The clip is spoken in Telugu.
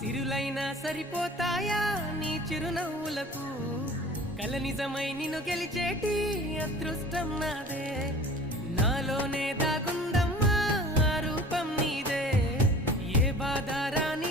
సిరులైనా సరిపోతాయా నీ చిరునవ్వులకు కల నిజమై నిన్ను గెలిచేటి అదృష్టం నాదే నాలోనే దాగుందమ్మా ఆ రూపం నీదే ఏ బాధ రాని